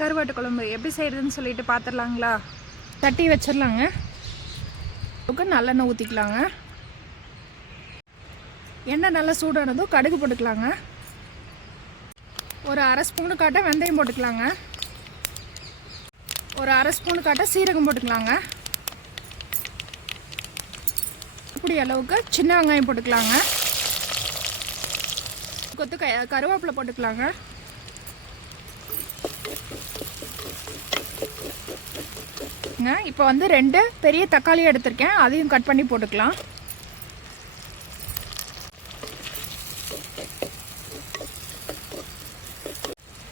கருவாட்டு குழம்பு எப்படி செய்கிறதுன்னு சொல்லிட்டு பார்த்துடலாங்களா? தட்டி வச்சிடலாங்க. நல்லெண்ணெய் ஊற்றிக்கலாங்க. எண்ணெய் நல்லா சூடானதும் கடுகு போட்டுக்கலாங்க. ஒரு அரை ஸ்பூனு காட்ட வெந்தயம் போட்டுக்கலாங்க. ஒரு அரை ஸ்பூனு காட்ட சீரகம் போட்டுக்கலாங்க. இப்படி அளவுக்கு சின்ன வெங்காயம் போட்டுக்கலாங்க. கொத்து கருவேப்பிலை போட்டுக்கலாங்க. இப்போ வந்து 2 பெரிய தக்காளி எடுத்திருக்கேன், அதையும் கட் பண்ணி போட்டுக்கலாம்.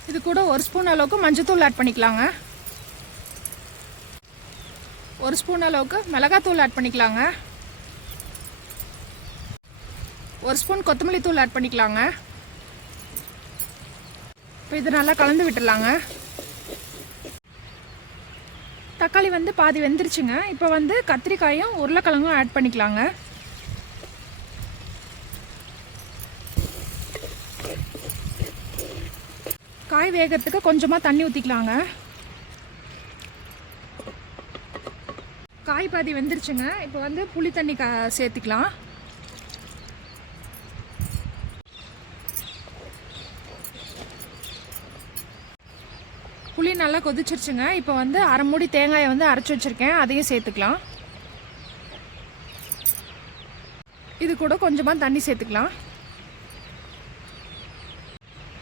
இது கூட 1 ஸ்பூன் அளவுக்கு மஞ்சத்தூள் ஆட் பண்ணிக்கலாங்க. 1 ஸ்பூன் அளவுக்கு மிளகாத்தூள் ஆட் பண்ணிக்கலாங்க. 1 ஸ்பூன் கொத்தமல்லி தூள் ஆட் பண்ணிக்கலாங்க. இப்போ இது நல்லா கலந்து விட்டுடலாங்க. தக்காளி வந்து பாதி வெந்துருச்சுங்க. இப்போ வந்து கத்திரிக்காயும் உருளைக்கிழங்கும் ஆட் பண்ணிக்கலாங்க. காய் வேகிறதுக்கு கொஞ்சமாக தண்ணி ஊற்றிக்கலாங்க. காய் பாதி வெந்துருச்சுங்க. இப்போ வந்து புளி தண்ணி சேர்த்துக்கலாம். புளி நல்லா கொதிச்சிருச்சுங்க. இப்போ வந்து அரை மூடி தேங்காயை வந்து அரைச்சி வச்சுருக்கேன், அதையும் சேர்த்துக்கலாம். இது கூட கொஞ்சமாக தண்ணி சேர்த்துக்கலாம்.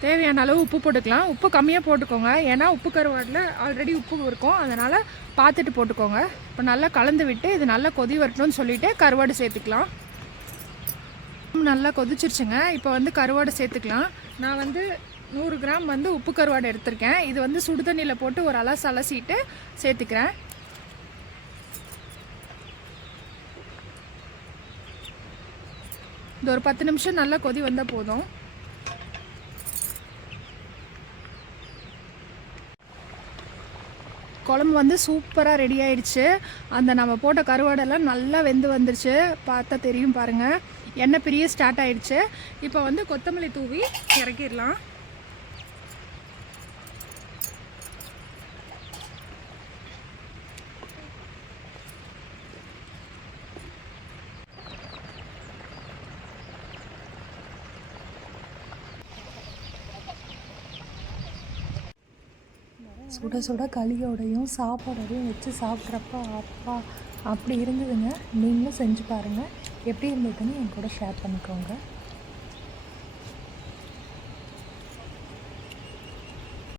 தேவையான அளவு உப்பு போட்டுக்கலாம். உப்பு கம்மியாக போட்டுக்கோங்க, ஏன்னா உப்பு கருவாடில் ஆல்ரெடி உப்பு இருக்கும், அதனால் பார்த்துட்டு போட்டுக்கோங்க. இப்போ நல்லா கலந்து விட்டு இது நல்லா கொதி வரட்டும்னு சொல்லிவிட்டு கருவாடு சேர்த்துக்கலாம். நல்லா கொதிச்சிருச்சுங்க. இப்போ வந்து கருவாடு சேர்த்துக்கலாம். நான் வந்து 100 கிராம் வந்து உப்பு கருவாடு எடுத்திருக்கேன். இது வந்து சுடு தண்ணியில் போட்டு ஒரு அலசிட்டு சேர்த்துக்கிறேன். இது ஒரு 10 நிமிஷம் நல்லா கொதி வந்தால் போதும். குழம்பு வந்து சூப்பராக ரெடி ஆயிடுச்சு. அந்த நம்ம போட்ட கருவாடெல்லாம் நல்லா வெந்து வந்துருச்சு, பார்த்தா தெரியும் பாருங்கள். எண்ணெய் பிரிய ஸ்டார்ட் ஆயிடுச்சு. இப்போ வந்து கொத்தமல்லி தூவி இறக்கிடலாம். சுட சுட களியோடையும் சாப்பாடோடையும் வச்சு சாப்பிட்றப்ப அப்பா அப்படி இருந்ததுங்க. நீங்களும் செஞ்சு பாருங்கள். எப்படி இருந்ததுன்னு என் கூட ஷேர் பண்ணிக்கோங்க.